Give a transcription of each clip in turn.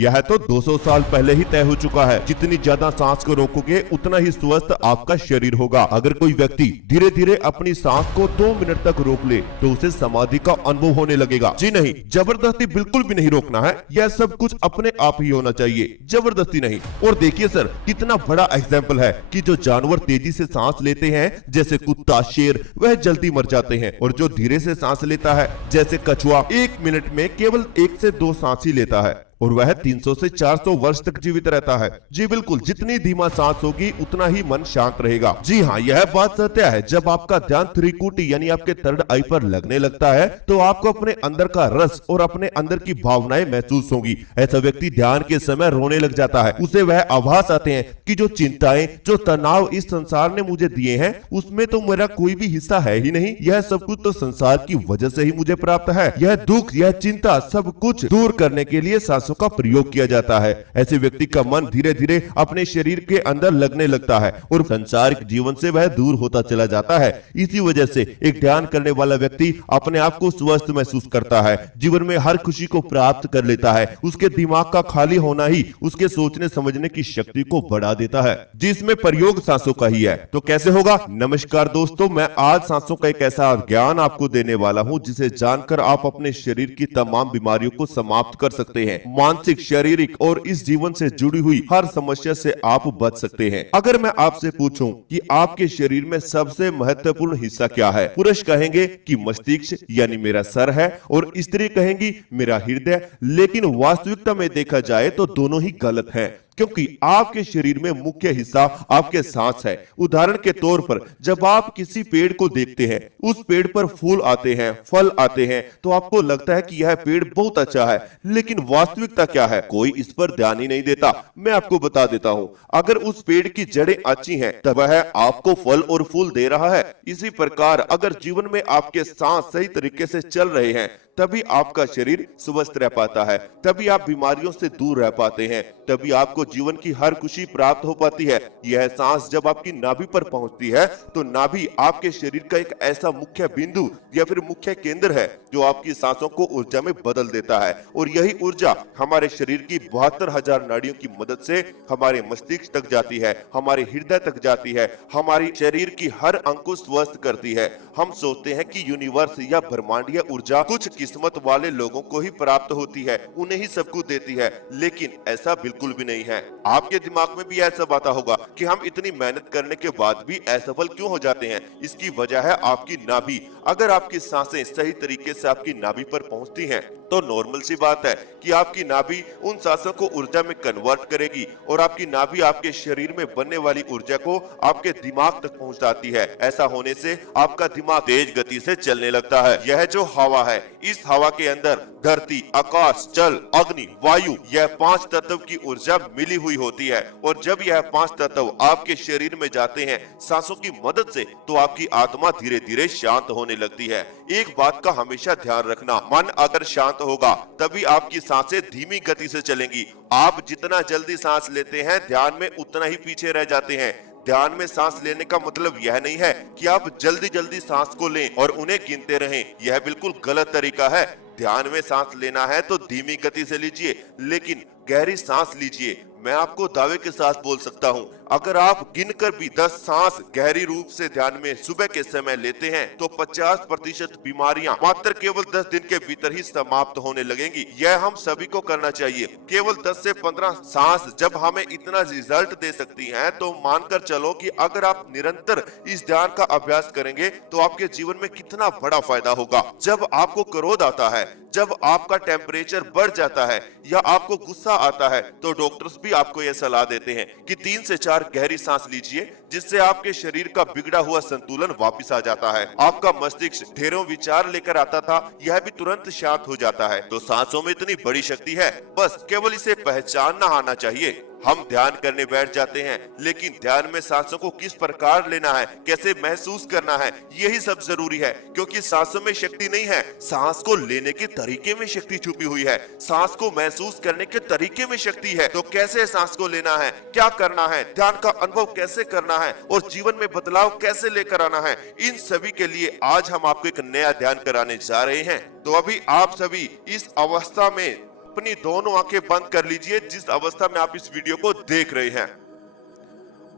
यह तो 200 साल पहले ही तय हो चुका है। जितनी ज्यादा सांस को रोकोगे उतना ही स्वस्थ आपका शरीर होगा। अगर कोई व्यक्ति धीरे धीरे अपनी सांस को 2 मिनट तक रोक ले तो उसे समाधि का अनुभव होने लगेगा। जी नहीं, जबरदस्ती बिल्कुल भी नहीं रोकना है। यह सब कुछ अपने आप ही होना चाहिए, जबरदस्ती नहीं। और देखिए सर, कितना बड़ा एग्जाम्पल है कि जो जानवर तेजी से सांस लेते हैं जैसे कुत्ता, शेर, वह जल्दी मर जाते हैं, और जो धीरे से सांस लेता है जैसे कछुआ 1 मिनट में केवल 1 से 2 सांस ही लेता है और वह 300 से 400 वर्ष तक जीवित रहता है। जी बिल्कुल, जितनी धीमा सांस होगी उतना ही मन शांत रहेगा। जी हाँ, यह बात सत्य है। जब आपका ध्यान त्रिकुटी यानी आपके थर्ड आई पर लगने लगता है तो आपको अपने अंदर का रस और अपने अंदर की भावनाएं महसूस होगी। ऐसा व्यक्ति ध्यान के समय रोने लग जाता है। उसे वह आभास आते हैं कि जो चिंताएं, जो तनाव इस संसार ने मुझे दिए हैं उसमें तो मेरा कोई भी हिस्सा है ही नहीं। यह सब कुछ तो संसार की वजह से ही मुझे प्राप्त है। यह दुख, यह चिंता सब कुछ दूर करने के लिए का प्रयोग किया जाता है। ऐसे व्यक्ति का मन धीरे धीरे अपने शरीर के अंदर लगने लगता है और संसारिक जीवन से वह दूर होता चला जाता है। इसी वजह से एक ध्यान करने वाला व्यक्ति अपने आप को स्वस्थ महसूस करता है, जीवन में हर खुशी को प्राप्त कर लेता है। उसके दिमाग का खाली होना ही उसके सोचने समझने की शक्ति को बढ़ा देता है, जिसमें प्रयोग सांसों का ही है। तो कैसे होगा? नमस्कार दोस्तों, मैं आज सांसों का एक ऐसा ज्ञान आपको देने वाला हूं जिसे जानकर आप अपने शरीर की तमाम बीमारियों को समाप्त कर सकते हैं। मानसिक, शारीरिक और इस जीवन से जुड़ी हुई हर समस्या से आप बच सकते हैं। अगर मैं आपसे पूछूं कि आपके शरीर में सबसे महत्वपूर्ण हिस्सा क्या है, पुरुष कहेंगे कि मस्तिष्क यानी मेरा सर है और स्त्री कहेंगी मेरा हृदय। लेकिन वास्तविकता में देखा जाए तो दोनों ही गलत है, क्योंकि आपके शरीर में मुख्य हिस्सा आपके सांस है। उदाहरण के तौर पर जब आप किसी पेड़ को देखते हैं, उस पेड़ पर फूल आते हैं, फल आते हैं, तो आपको लगता है कि यह पेड़ बहुत अच्छा है, लेकिन वास्तविकता क्या है? कोई इस पर ध्यान ही नहीं देता। मैं आपको बता देता हूं, अगर उस पेड़ की जड़ें अच्छी हैं, तब वह आपको फल और फूल दे रहा है। इसी प्रकार अगर जीवन में आपके सांस सही तरीके से चल रहे हैं, तभी आपका शरीर स्वस्थ रह पाता है, तभी आप बीमारियों से दूर रह पाते हैं, तभी आपको जीवन की हर खुशी प्राप्त हो पाती है। यह सांस जब आपकी नाभि पर पहुंचती है तो नाभि आपके शरीर का एक ऐसा मुख्य बिंदु या फिर मुख्य केंद्र है जो आपकी सांसों को ऊर्जा में बदल देता है, और यही ऊर्जा हमारे शरीर की 72,000 नाड़ियों की मदद से हमारे मस्तिष्क तक जाती है, हमारे हृदय तक जाती है, हमारी शरीर की हर अंग को स्वस्थ करती है। हम सोचते हैं कि यूनिवर्स या ब्रह्मांडीय ऊर्जा कुछ किस्मत वाले लोगों को ही प्राप्त होती है, उन्हें ही सब कुछ देती है, लेकिन ऐसा बिल्कुल भी नहीं है। आपके दिमाग में भी ऐसा आता होगा कि हम इतनी मेहनत करने के बाद भी असफल क्यों हो जाते हैं। इसकी वजह है आपकी नाभि। अगर आपकी सांसें सही तरीके से आपकी नाभि पर पहुंचती हैं तो नॉर्मल सी बात है कि आपकी नाभि उन सांसों को ऊर्जा में कन्वर्ट करेगी और आपकी नाभि आपके शरीर में बनने वाली ऊर्जा को आपके दिमाग तक पहुंचाती है। ऐसा होने से आपका दिमाग तेज गति से चलने लगता है। यह जो हवा है, इस हवा के अंदर धरती, आकाश, जल, अग्नि, वायु, यह 5 तत्व की ऊर्जा मिली हुई होती है, और जब यह 5 तत्व आपके शरीर में जाते हैं सांसों की मदद से, तो आपकी आत्मा धीरे धीरे शांत होने लगती है। एक बात का हमेशा ध्यान रखना, मन अगर शांत होगा तभी आपकी सांसें धीमी गति से चलेंगी। आप जितना जल्दी सांस लेते हैं ध्यान में उतना ही पीछे रह जाते हैं। ध्यान में सांस लेने का मतलब यह नहीं है कि आप जल्दी जल्दी सांस को लें और उन्हें गिनते रहें। यह बिल्कुल गलत तरीका है। ध्यान में सांस लेना है तो धीमी गति से लीजिए, लेकिन गहरी सांस लीजिए। मैं आपको दावे के साथ बोल सकता हूं, अगर आप गिनकर भी 10 सांस गहरी रूप से ध्यान में सुबह के समय लेते हैं तो 50% बीमारियां मात्र केवल 10 दिन के भीतर ही समाप्त होने लगेंगी। यह हम सभी को करना चाहिए। केवल 10 से 15 सांस जब हमें इतना रिजल्ट दे सकती हैं, तो मानकर चलो कि अगर आप निरंतर इस ध्यान का अभ्यास करेंगे तो आपके जीवन में कितना बड़ा फायदा होगा। जब आपको क्रोध आता है, जब आपका टेम्परेचर बढ़ जाता है या आपको गुस्सा आता है, तो डॉक्टर्स भी आपको यह सलाह देते हैं कि 3 से 4 गहरी सांस लीजिए, जिससे आपके शरीर का बिगड़ा हुआ संतुलन वापस आ जाता है। आपका मस्तिष्क ढेरों विचार लेकर आता था, यह भी तुरंत शांत हो जाता है। तो सांसों में इतनी बड़ी शक्ति है, बस केवल इसे पहचानना आना चाहिए। हम ध्यान करने बैठ जाते हैं, लेकिन ध्यान में सांसों को किस प्रकार लेना है, कैसे महसूस करना है, यही सब जरूरी है। क्योंकि सांसों में शक्ति नहीं है, सांस को लेने के तरीके में शक्ति छुपी हुई है। सांस को महसूस करने के तरीके में शक्ति है। तो कैसे सांस को लेना है, क्या करना है, ध्यान का अनुभव कैसे करना है और जीवन में बदलाव कैसे लेकर आना है, इन सभी के लिए आज हम आपको एक नया ध्यान कराने जा रहे हैं। तो अभी आप सभी इस अवस्था में अपनी दोनों आंखें बंद कर लीजिए जिस अवस्था में आप इस वीडियो को देख रहे हैं।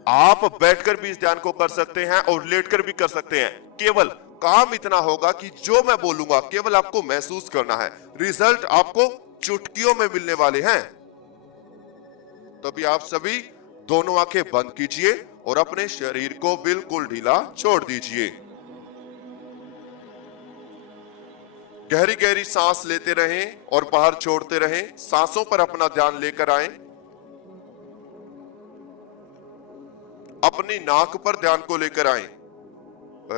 आप बैठकर भी इस ध्यान को कर सकते हैं और लेटकर भी कर सकते हैं। केवल काम इतना होगा कि जो मैं बोलूंगा केवल आपको महसूस करना है। रिजल्ट आपको चुटकियों में मिलने वाले हैं। तभी आप सभी दोनों आंखें बंद कीजिए और अपने शरीर को बिल्कुल ढीला छोड़ दीजिए। गहरी गहरी सांस लेते रहें और बाहर छोड़ते रहें। सांसों पर अपना ध्यान लेकर आएं। अपनी नाक पर ध्यान को लेकर आएं।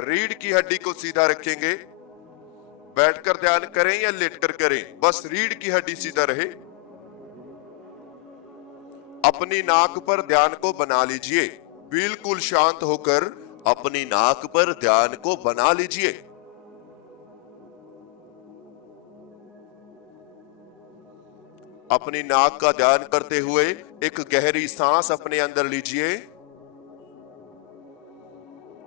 रीढ़ की हड्डी को सीधा रखेंगे। बैठकर ध्यान करें या लेटकर करें, बस रीढ़ की हड्डी सीधा रहे। अपनी नाक पर ध्यान को बना लीजिए। बिल्कुल शांत होकर अपनी नाक पर ध्यान को बना लीजिए। अपनी नाक का ध्यान करते हुए एक गहरी सांस अपने अंदर लीजिए।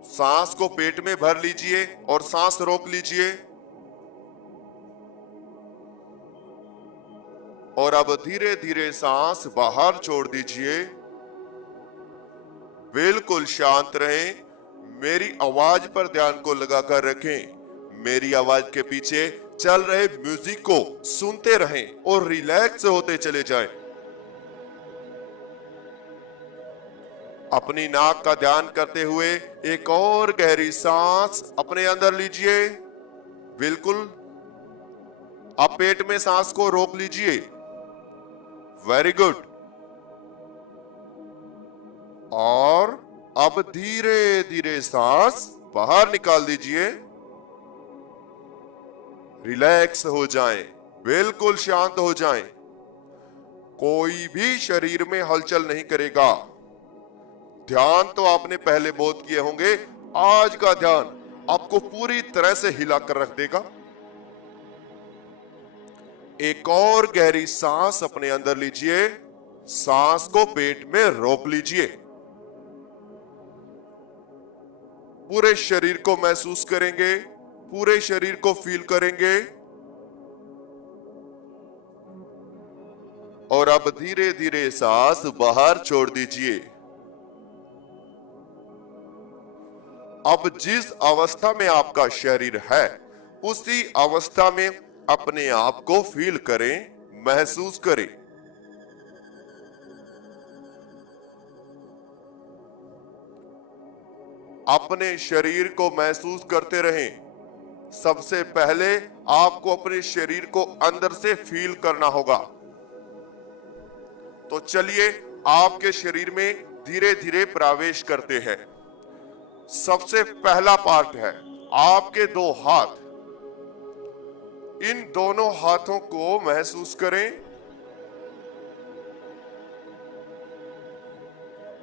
सांस को पेट में भर लीजिए और सांस रोक लीजिए। और अब धीरे धीरे सांस बाहर छोड़ दीजिए। बिल्कुल शांत रहें। मेरी आवाज पर ध्यान को लगाकर रखें। मेरी आवाज के पीछे चल रहे म्यूजिक को सुनते रहें और रिलैक्स होते चले जाएं। अपनी नाक का ध्यान करते हुए एक और गहरी सांस अपने अंदर लीजिए। बिल्कुल अब पेट में सांस को रोक लीजिए। Very good. और अब धीरे धीरे सांस बाहर निकाल दीजिए। रिलैक्स हो जाएं, बिल्कुल शांत हो जाएं। कोई भी शरीर में हलचल नहीं करेगा। ध्यान तो आपने पहले बहुत किए होंगे, आज का ध्यान आपको पूरी तरह से हिलाकर रख देगा। एक और गहरी सांस अपने अंदर लीजिए। सांस को पेट में रोक लीजिए। पूरे शरीर को महसूस करेंगे, पूरे शरीर को फील करेंगे। और अब धीरे धीरे सांस बाहर छोड़ दीजिए। अब जिस अवस्था में आपका शरीर है उसी अवस्था में अपने आप को फील करें, महसूस करें। अपने शरीर को महसूस करते रहें। सबसे पहले आपको अपने शरीर को अंदर से फील करना होगा। तो चलिए आपके शरीर में धीरे धीरे प्रवेश करते हैं। सबसे पहला पार्ट है आपके दो हाथ। इन दोनों हाथों को महसूस करें।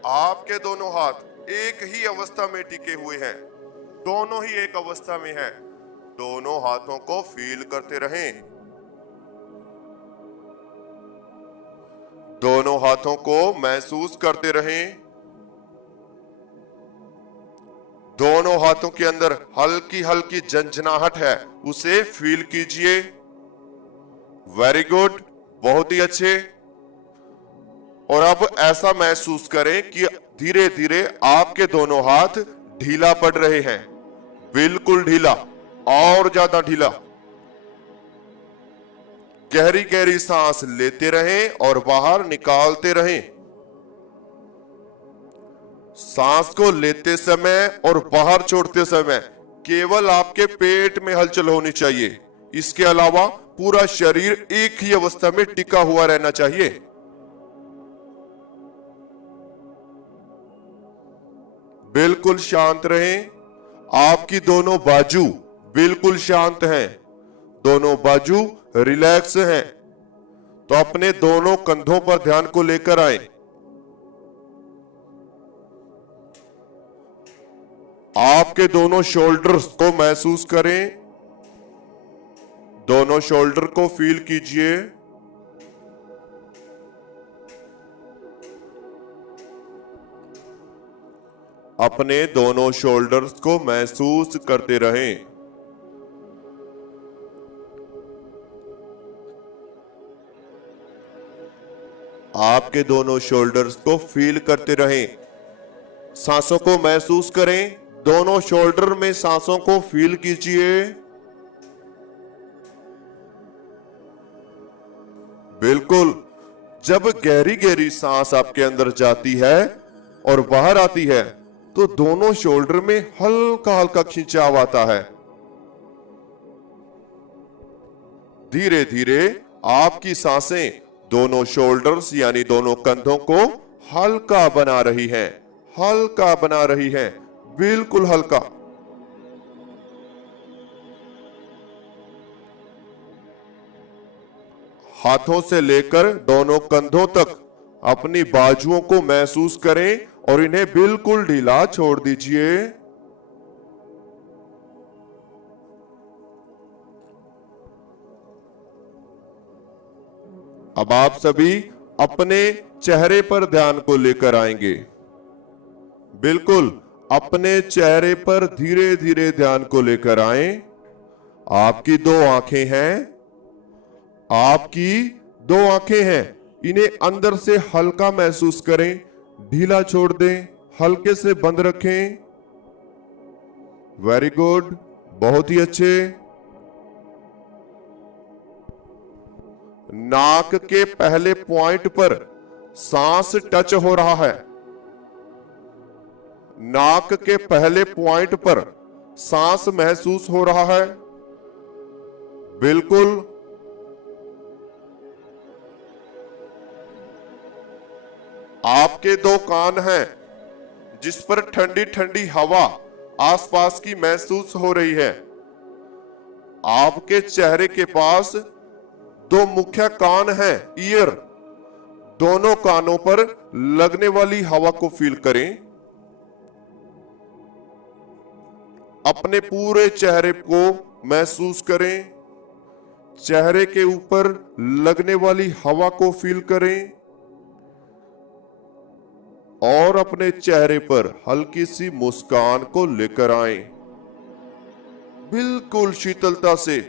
आपके दोनों हाथ एक ही अवस्था में टिके हुए हैं। दोनों ही एक अवस्था में हैं। दोनों हाथों को फील करते रहें। दोनों हाथों को महसूस करते रहें। दोनों हाथों के अंदर हल्की हल्की झंझनाहट है, उसे फील कीजिए। वेरी गुड, बहुत ही अच्छे। और अब ऐसा महसूस करें कि धीरे धीरे आपके दोनों हाथ ढीला पड़ रहे हैं। बिल्कुल ढीला, और ज्यादा ढीला। गहरी गहरी सांस लेते रहें और बाहर निकालते रहें। सांस को लेते समय और बाहर छोड़ते समय केवल आपके पेट में हलचल होनी चाहिए। इसके अलावा पूरा शरीर एक ही अवस्था में टिका हुआ रहना चाहिए। बिल्कुल शांत रहें। आपकी दोनों बाजू बिल्कुल शांत हैं। दोनों बाजू रिलैक्स हैं। तो अपने दोनों कंधों पर ध्यान को लेकर आए। आपके दोनों शोल्डर्स को महसूस करें। दोनों शोल्डर को फील कीजिए। अपने दोनों शोल्डर्स को महसूस करते रहें। आपके दोनों शोल्डर्स को फील करते रहें। सांसों को महसूस करें, दोनों शोल्डर में सांसों को फील कीजिए। बिल्कुल, जब गहरी गहरी सांस आपके अंदर जाती है और बाहर आती है तो दोनों शोल्डर में हल्का हल्का खिंचाव आता है। धीरे धीरे आपकी सांसें दोनों शोल्डर्स यानी दोनों कंधों को हल्का बना रही हैं, हल्का बना रही हैं, बिल्कुल हल्का। हाथों से लेकर दोनों कंधों तक अपनी बाजुओं को महसूस करें और इन्हें बिल्कुल ढीला छोड़ दीजिए। अब आप सभी अपने चेहरे पर ध्यान को लेकर आएंगे। बिल्कुल अपने चेहरे पर धीरे धीरे ध्यान को लेकर आएं। आपकी दो आंखें हैं, आपकी दो आंखें हैं, इन्हें अंदर से हल्का महसूस करें, ढीला छोड़ दें, हल्के से बंद रखें। वेरी गुड, बहुत ही अच्छे। नाक के पहले पॉइंट पर सांस टच हो रहा है, नाक के पहले पॉइंट पर सांस महसूस हो रहा है। बिल्कुल। आपके दो कान हैं जिस पर ठंडी ठंडी हवा आसपास की महसूस हो रही है। आपके चेहरे के पास दो मुख्य कान हैं, ईयर। दोनों कानों पर लगने वाली हवा को फील करें। अपने पूरे चेहरे को महसूस करें, चेहरे के ऊपर लगने वाली हवा को फील करें और अपने चेहरे पर हल्की सी मुस्कान को लेकर आएं। बिल्कुल शीतलता से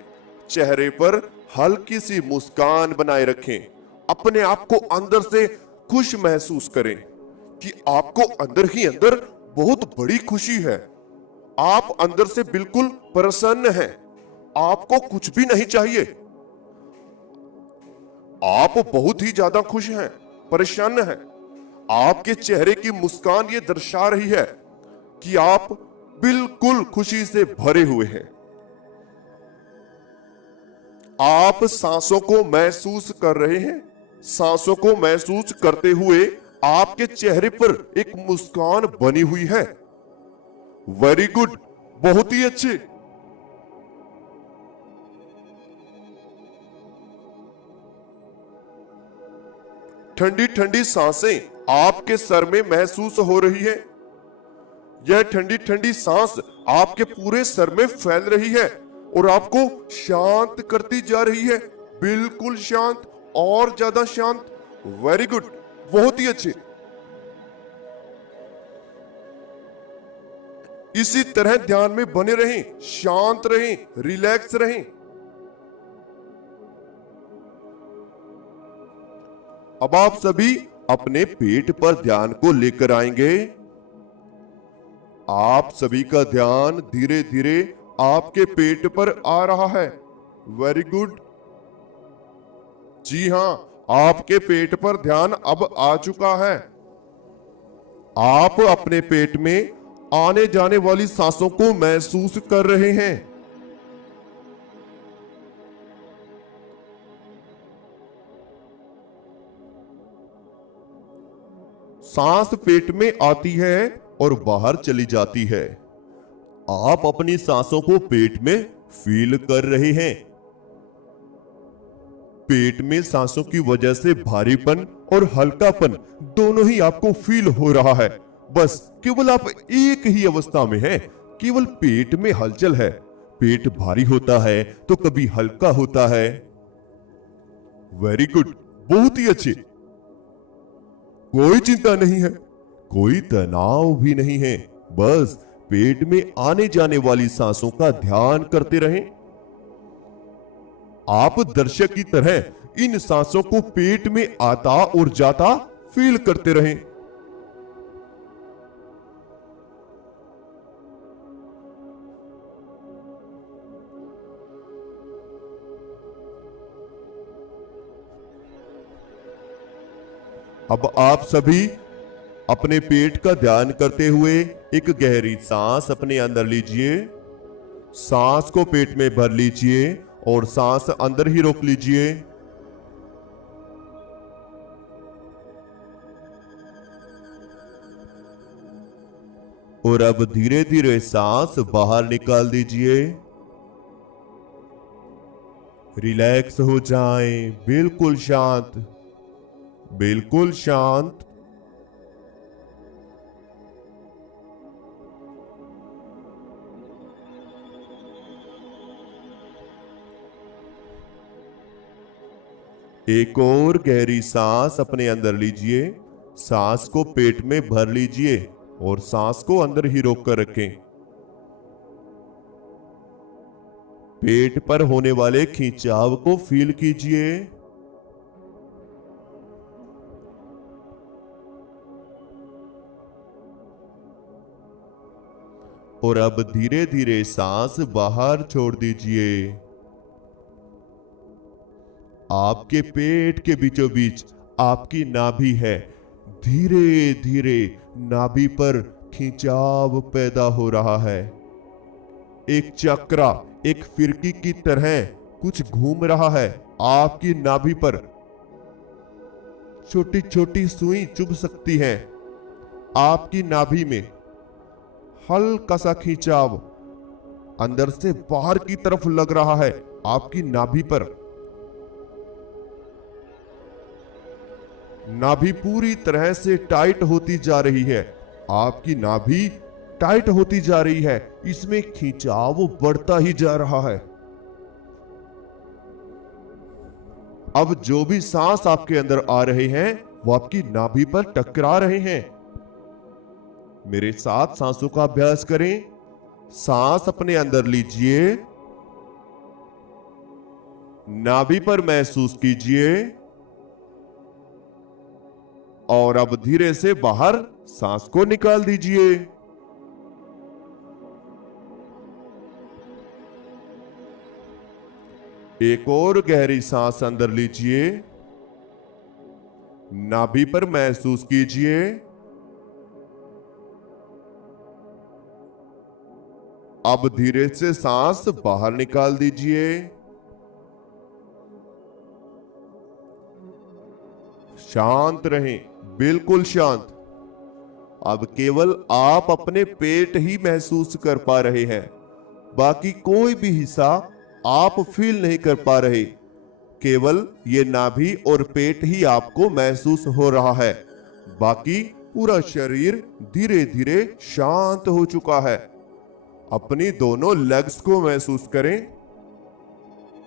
चेहरे पर हल्की सी मुस्कान बनाए रखें। अपने आप को अंदर से खुश महसूस करें कि आपको अंदर ही अंदर बहुत बड़ी खुशी है। आप अंदर से बिल्कुल प्रसन्न हैं, आपको कुछ भी नहीं चाहिए। आप बहुत ही ज्यादा खुश हैं, प्रसन्न हैं। आपके चेहरे की मुस्कान ये दर्शा रही है कि आप बिल्कुल खुशी से भरे हुए हैं। आप सांसों को महसूस कर रहे हैं। सांसों को महसूस करते हुए आपके चेहरे पर एक मुस्कान बनी हुई है। वेरी गुड, बहुत ही अच्छे। ठंडी ठंडी सांसें आपके सर में महसूस हो रही है। यह ठंडी ठंडी सांस आपके पूरे सर में फैल रही है और आपको शांत करती जा रही है। बिल्कुल शांत, और ज्यादा शांत। वेरी गुड, बहुत ही अच्छे। इसी तरह ध्यान में बने रहें, शांत रहें, रिलैक्स रहें। अब आप सभी अपने पेट पर ध्यान को लेकर आएंगे। आप सभी का ध्यान धीरे धीरे आपके पेट पर आ रहा है। Very good. जी हां, आपके पेट पर ध्यान अब आ चुका है। आप अपने पेट में आने जाने वाली सांसों को महसूस कर रहे हैं। सांस पेट में आती है और बाहर चली जाती है। आप अपनी सांसों को पेट में फील कर रहे हैं। पेट में सांसों की वजह से भारीपन और हल्कापन दोनों ही आपको फील हो रहा है। बस केवल आप एक ही अवस्था में हैं, केवल पेट में हलचल है। पेट भारी होता है तो कभी हल्का होता है। वेरी गुड, बहुत ही अच्छे। कोई चिंता नहीं है, कोई तनाव भी नहीं है। बस पेट में आने जाने वाली सांसों का ध्यान करते रहें। आप दर्शक की तरह इन सांसों को पेट में आता और जाता फील करते रहें। अब आप सभी अपने पेट का ध्यान करते हुए एक गहरी सांस अपने अंदर लीजिए। सांस को पेट में भर लीजिए और सांस अंदर ही रोक लीजिए। और अब धीरे धीरे सांस बाहर निकाल दीजिए। रिलैक्स हो जाएं, बिल्कुल शांत, बिल्कुल शांत। एक और गहरी सांस अपने अंदर लीजिए। सांस को पेट में भर लीजिए और सांस को अंदर ही रोक कर रखें। पेट पर होने वाले खिंचाव को फील कीजिए। और अब धीरे धीरे सांस बाहर छोड़ दीजिए। आपके पेट के बीचों बीच आपकी नाभि है। धीरे धीरे नाभि पर खिंचाव पैदा हो रहा है। एक चक्रा, एक फिरकी की तरह कुछ घूम रहा है आपकी नाभि पर। छोटी छोटी सुई चुभ सकती है। आपकी नाभि में हल्का सा खिंचाव अंदर से बाहर की तरफ लग रहा है आपकी नाभि पर। नाभि पूरी तरह से टाइट होती जा रही है। आपकी नाभि टाइट होती जा रही है। इसमें खिंचाव बढ़ता ही जा रहा है। अब जो भी सांस आपके अंदर आ रहे हैं वो आपकी नाभि पर टकरा रहे हैं। मेरे साथ सांसों का अभ्यास करें। सांस अपने अंदर लीजिए, नाभि पर महसूस कीजिए और अब धीरे से बाहर सांस को निकाल दीजिए। एक और गहरी सांस अंदर लीजिए, नाभि पर महसूस कीजिए। अब धीरे से सांस बाहर निकाल दीजिए। शांत रहें, बिल्कुल शांत। अब केवल आप अपने पेट ही महसूस कर पा रहे हैं। बाकी कोई भी हिस्सा आप फील नहीं कर पा रहे। केवल ये नाभि और पेट ही आपको महसूस हो रहा है। बाकी पूरा शरीर धीरे धीरे शांत हो चुका है। अपनी दोनों लेग्स को महसूस करें।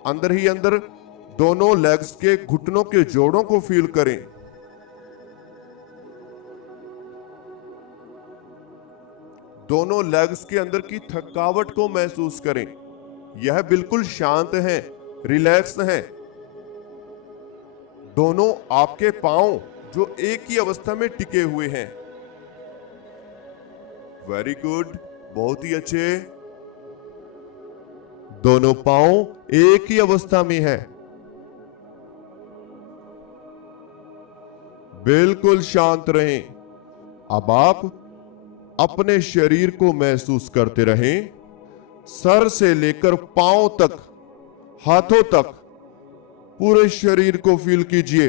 अंदर ही अंदर दोनों लेग्स के घुटनों के जोड़ों को फील करें। दोनों लेग्स के अंदर की थकावट को महसूस करें। यह बिल्कुल शांत हैं, रिलैक्स हैं। दोनों आपके पांव जो एक ही अवस्था में टिके हुए हैं। वेरी गुड, बहुत ही अच्छे। दोनों पांव एक ही अवस्था में है। बिल्कुल शांत रहें। अब आप अपने शरीर को महसूस करते रहें। सर से लेकर पांव तक, हाथों तक, पूरे शरीर को फील कीजिए।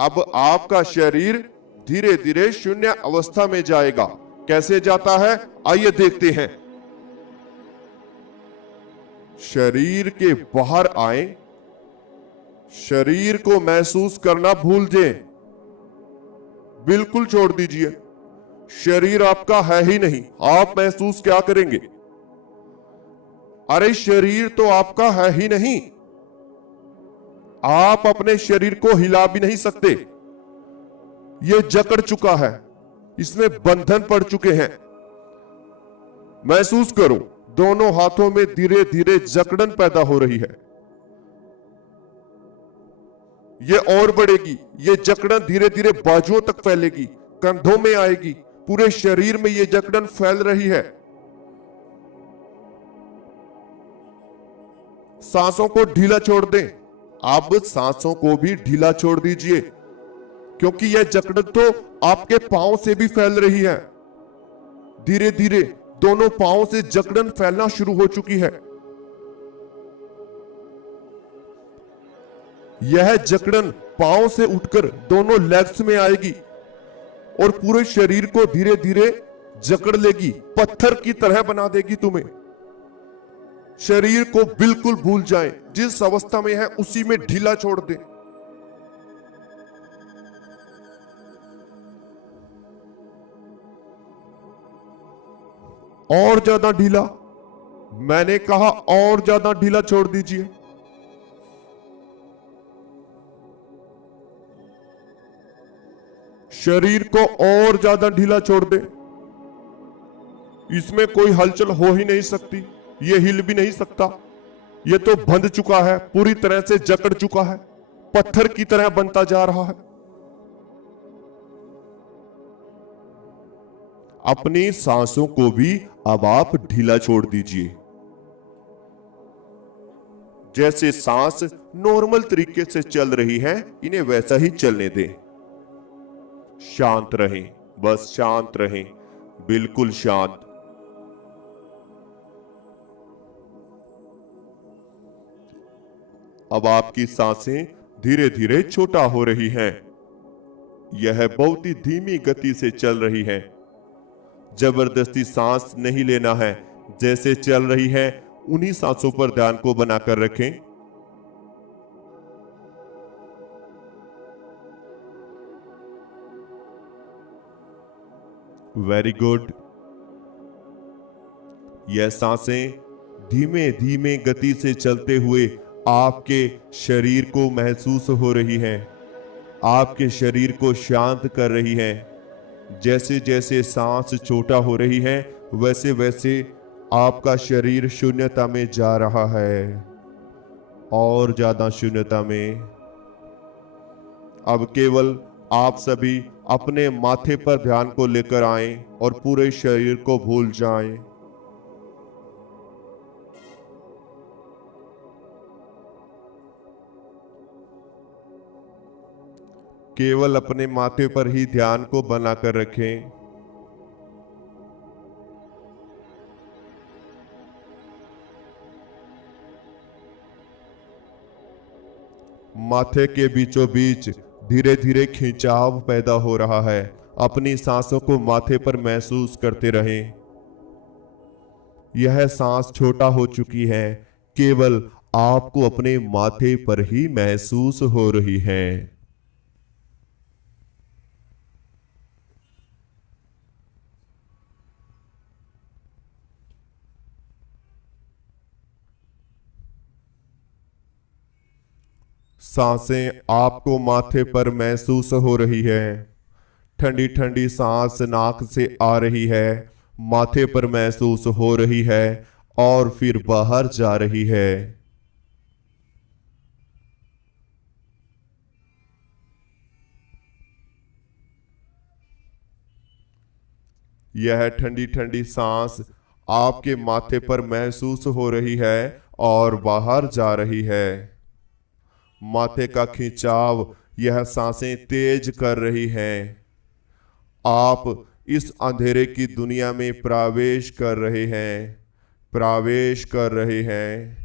अब आपका शरीर धीरे धीरे शून्य अवस्था में जाएगा। कैसे जाता है आइए देखते हैं। शरीर के बाहर आए। शरीर को महसूस करना भूल जाएं। बिल्कुल छोड़ दीजिए। शरीर आपका है ही नहीं, आप महसूस क्या करेंगे? अरे शरीर तो आपका है ही नहीं। आप अपने शरीर को हिला भी नहीं सकते। यह जकड़ चुका है, इसमें बंधन पड़ चुके हैं। महसूस करो, दोनों हाथों में धीरे धीरे जकड़न पैदा हो रही है। ये और बढ़ेगी। ये जकड़न धीरे धीरे बाजुओं तक फैलेगी, कंधों में आएगी, पूरे शरीर में ये जकड़न फैल रही है। सांसों को ढीला छोड़ दें। अब सांसों को भी ढीला छोड़ दीजिए, क्योंकि यह जकड़न तो आपके पांव से भी फैल रही है। धीरे धीरे दोनों पांव से जकड़न फैलना शुरू हो चुकी है। यह जकड़न पांव से उठकर दोनों लेग्स में आएगी और पूरे शरीर को धीरे धीरे जकड़ लेगी, पत्थर की तरह बना देगी तुम्हें। शरीर को बिल्कुल भूल जाएं, जिस अवस्था में है उसी में ढीला छोड़ दें। और ज्यादा ढीला, मैंने कहा और ज्यादा ढीला छोड़ दीजिए। शरीर को और ज्यादा ढीला छोड़ दे। इसमें कोई हलचल हो ही नहीं सकती, यह हिल भी नहीं सकता। यह तो बंध चुका है, पूरी तरह से जकड़ चुका है, पत्थर की तरह बनता जा रहा है। अपनी सांसों को भी अब आप ढीला छोड़ दीजिए। जैसे सांस नॉर्मल तरीके से चल रही है, इन्हें वैसा ही चलने दें। शांत रहें, बस शांत रहें, बिल्कुल शांत। अब आपकी सांसें धीरे धीरे छोटा हो रही हैं। यह बहुत ही धीमी गति से चल रही है। जबरदस्ती सांस नहीं लेना है, जैसे चल रही है उन्हीं सांसों पर ध्यान को बनाकर रखें। Very good. यह सांसें धीमे धीमे गति से चलते हुए आपके शरीर को महसूस हो रही हैं, आपके शरीर को शांत कर रही हैं। जैसे जैसे सांस छोटा हो रही है, वैसे वैसे आपका शरीर शून्यता में जा रहा है, और ज्यादा शून्यता में। अब केवल आप सभी अपने माथे पर ध्यान को लेकर आएं और पूरे शरीर को भूल जाएं। केवल अपने माथे पर ही ध्यान को बनाकर रखें। माथे के बीचों बीच धीरे धीरे खिंचाव पैदा हो रहा है। अपनी सांसों को माथे पर महसूस करते रहें। यह सांस छोटा हो चुकी है, केवल आपको अपने माथे पर ही महसूस हो रही है। सांसें आपको माथे पर महसूस हो रही है। ठंडी ठंडी सांस नाक से आ रही है, माथे पर महसूस हो रही है और फिर बाहर जा रही है। यह ठंडी ठंडी सांस आपके माथे पर महसूस हो रही है और बाहर जा रही है। माथे का खिंचाव यह सांसें तेज कर रही हैं। आप इस अंधेरे की दुनिया में प्रवेश कर रहे हैं, प्रवेश कर रहे हैं।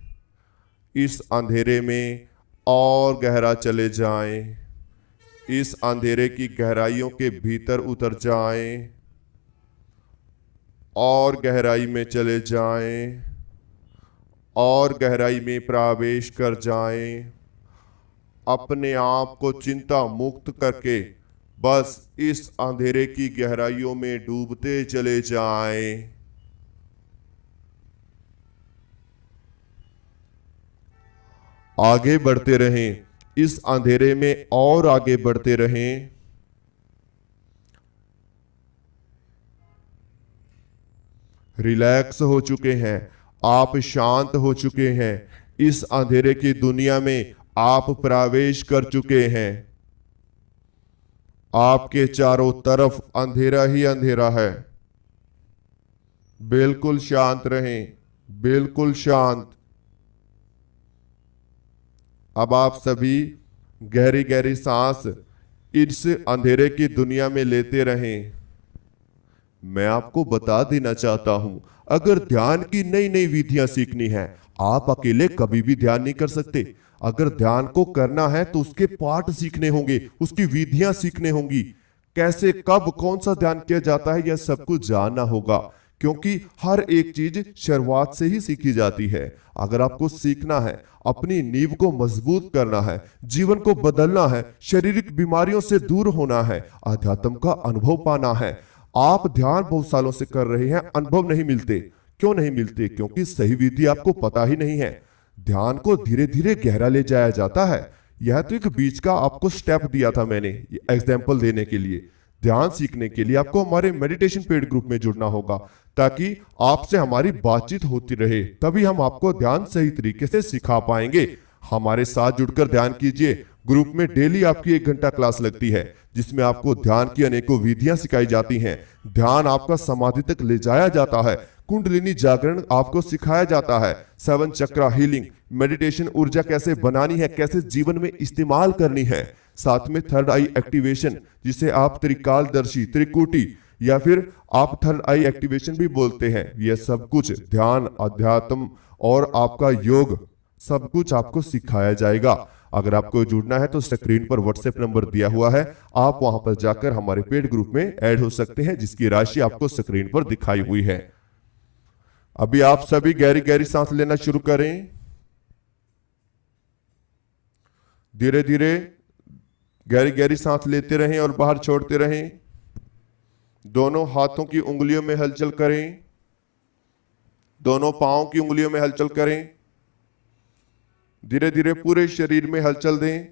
इस अंधेरे में और गहरा चले जाएं, इस अंधेरे की गहराइयों के भीतर उतर जाएं, और गहराई में चले जाएं, और गहराई में प्रवेश कर जाएं। अपने आप को चिंता मुक्त करके बस इस अंधेरे की गहराइयों में डूबते चले जाएं। आगे बढ़ते रहें, इस अंधेरे में और आगे बढ़ते रहें। रिलैक्स हो चुके हैं, आप शांत हो चुके हैं। इस अंधेरे की दुनिया में आप प्रवेश कर चुके हैं। आपके चारों तरफ अंधेरा ही अंधेरा है। बिल्कुल शांत रहें, बिल्कुल शांत। अब आप सभी गहरी गहरी सांस इस अंधेरे की दुनिया में लेते रहें। मैं आपको बता देना चाहता हूं, अगर ध्यान की नई नई विधियां सीखनी है, आप अकेले कभी भी ध्यान नहीं कर सकते। अगर ध्यान को करना है तो उसके पाठ सीखने होंगे, उसकी विधियां सीखने होंगी। कैसे, कब, कौन सा ध्यान किया जाता है, यह सब कुछ जानना होगा, क्योंकि हर एक चीज शुरुआत से ही सीखी जाती है। अगर आपको सीखना है, अपनी नींव को मजबूत करना है, जीवन को बदलना है, शारीरिक बीमारियों से दूर होना है, अध्यात्म का अनुभव पाना है, आप ध्यान बहुत सालों से कर रहे हैं, अनुभव नहीं मिलते। क्यों नहीं मिलते? क्योंकि सही विधि आपको पता ही नहीं है। ध्यान को धीरे धीरे गहरा ले जाया जाता है। यह तो एक बीच का आपको स्टेप दिया था मैंने एग्जाम्पल देने के लिए। ध्यान सीखने के लिए आपको हमारे मेडिटेशन पेड ग्रुप में जुड़ना होगा, ताकि आपसे हमारी बातचीत होती रहे, तभी हम आपको ध्यान सही तरीके से सिखा पाएंगे। हमारे साथ जुड़कर ध्यान कीजिए। ग्रुप में डेली आपकी 1 घंटा क्लास लगती है, जिसमें आपको ध्यान की अनेकों विधियां सिखाई जाती हैं। ध्यान आपका समाधि तक ले जाया जाता है। कुंडलिनी जागरण आपको सिखाया जाता है। 7 चक्रा हीलिंग, मेडिटेशन, ऊर्जा कैसे बनानी है, कैसे जीवन में इस्तेमाल करनी है। साथ में थर्ड आई एक्टिवेशन, जिसे आप त्रिकालदर्शी, त्रिकुटी या फिर आप थर्ड आई एक्टिवेशन भी बोलते हैं। यह सब कुछ ध्यान, अध्यात्म और आपका योग सब कुछ आपको सिखाया जाएगा। अगर आपको जुड़ना है तो स्क्रीन पर व्हाट्सएप नंबर दिया हुआ है, आप वहां पर जाकर हमारे पेड ग्रुप में ऐड हो सकते हैं, जिसकी राशि आपको स्क्रीन पर दिखाई हुई है। अभी आप सभी गहरी गहरी सांस लेना शुरू करें। धीरे धीरे गहरी गहरी सांस लेते रहें और बाहर छोड़ते रहें। दोनों हाथों की उंगलियों में हलचल करें, दोनों पांवों की उंगलियों में हलचल करें। धीरे धीरे पूरे शरीर में हलचल दें।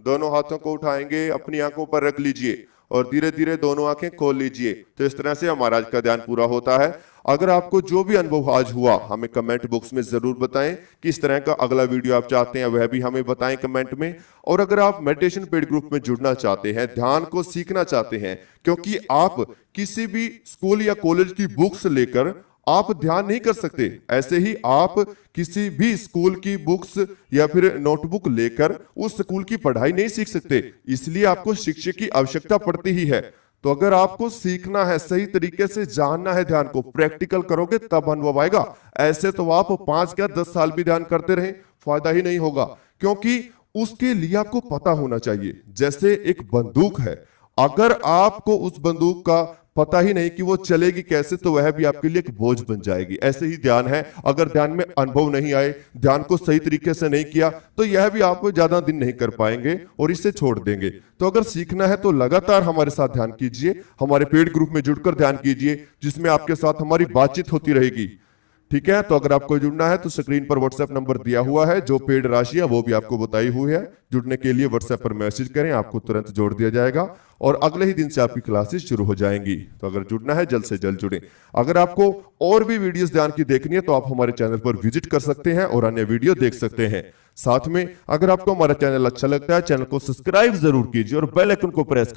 दोनों हाथों को उठाएंगे, अपनी आंखों पर रख लीजिए और धीरे धीरे दोनों आंखें खोल लीजिए। तो इस तरह से हमारा आज का ध्यान पूरा होता है। अगर आपको जो भी अनुभव आज हुआ, हमें कमेंट बॉक्स में जरूर बताएं। किस तरह का अगला वीडियो आप चाहते हैं, वह भी हमें बताएं कमेंट में। और अगर आप मेडिटेशन पेड ग्रुप में जुड़ना चाहते हैं, ध्यान को सीखना चाहते हैं, क्योंकि आप किसी भी स्कूल या कॉलेज की बुक्स लेकर आप ध्यान नहीं कर सकते, ऐसे ही आप किसी भी स्कूल की बुक्स या फिर नोटबुक लेकर उस स्कूल की पढ़ाई नहीं सीख सकते। इसलिए आपको शिक्षक की आवश्यकता पड़ती ही है। तो अगर आपको सीखना है, सही तरीके से जानना है, ध्यान को प्रैक्टिकल करोगे तब अनुभव आएगा। ऐसे तो आप 5 या 10 साल भी ध्यान करते रहे, फायदा ही नहीं होगा, क्योंकि उसके लिए आपको पता होना चाहिए। जैसे एक बंदूक है, अगर आपको उस बंदूक का पता ही नहीं कि वो चलेगी कैसे, तो वह भी आपके लिए एक बोझ बन जाएगी। ऐसे ही ध्यान है, अगर ध्यान में अनुभव नहीं आए, ध्यान को सही तरीके से नहीं किया, तो यह भी आप ज्यादा दिन नहीं कर पाएंगे और इसे छोड़ देंगे। तो अगर सीखना है तो लगातार हमारे साथ ध्यान कीजिए, हमारे पेड ग्रुप में जुड़कर ध्यान कीजिए, जिसमें आपके साथ हमारी बातचीत होती रहेगी। ठीक है, तो अगर आपको जुड़ना है तो स्क्रीन पर व्हाट्सएप नंबर दिया हुआ है, जो पेड राशि है वो भी आपको बताई हुई है। जुड़ने के लिए व्हाट्सएप पर मैसेज करें, आपको तुरंत जोड़ दिया जाएगा और अगले ही दिन से आपकी क्लासेस शुरू हो जाएंगी। तो अगर जुड़ना है जल्द से जल्द जुड़ें। अगर आपको और भी वीडियोस ध्यान की देखनी है तो आप हमारे चैनल पर विजिट कर सकते हैं और अन्य वीडियो देख सकते हैं। साथ में अगर आपको हमारा चैनल अच्छा लगता है, चैनल को सब्सक्राइब जरूर कीजिए और बेल आइकन को प्रेस